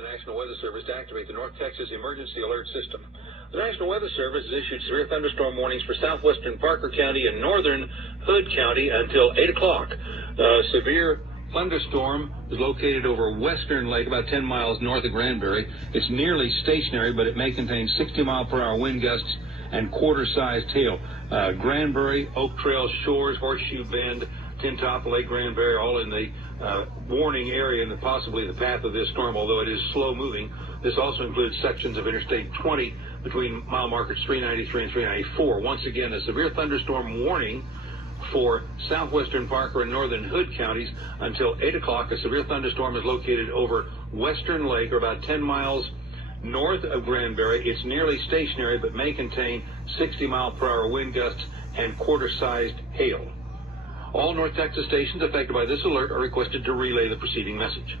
the National Weather Service to activate the North Texas Emergency Alert System. The National Weather Service has issued severe thunderstorm warnings for southwestern Parker County and northern Hood County until 8 o'clock. Severe thunderstorm is located over Western Lake, about 10 miles north of Granbury. It's nearly stationary, but it may contain 60-mile-per-hour wind gusts and quarter-sized hail. Granbury, Oak Trail Shores, Horseshoe Bend, Tin Top, Lake Granbury, all in the warning area and possibly the path of this storm, although it is slow-moving. This also includes sections of Interstate 20 between mile markers 393 and 394. Once again, a severe thunderstorm warning for southwestern Parker and northern Hood counties until 8 o'clock. A severe thunderstorm is located over Western Lake, or about 10 miles north of Granbury. It's nearly stationary, but may contain 60-mile-per-hour wind gusts and quarter-sized hail. All North Texas stations affected by this alert are requested to relay the preceding message.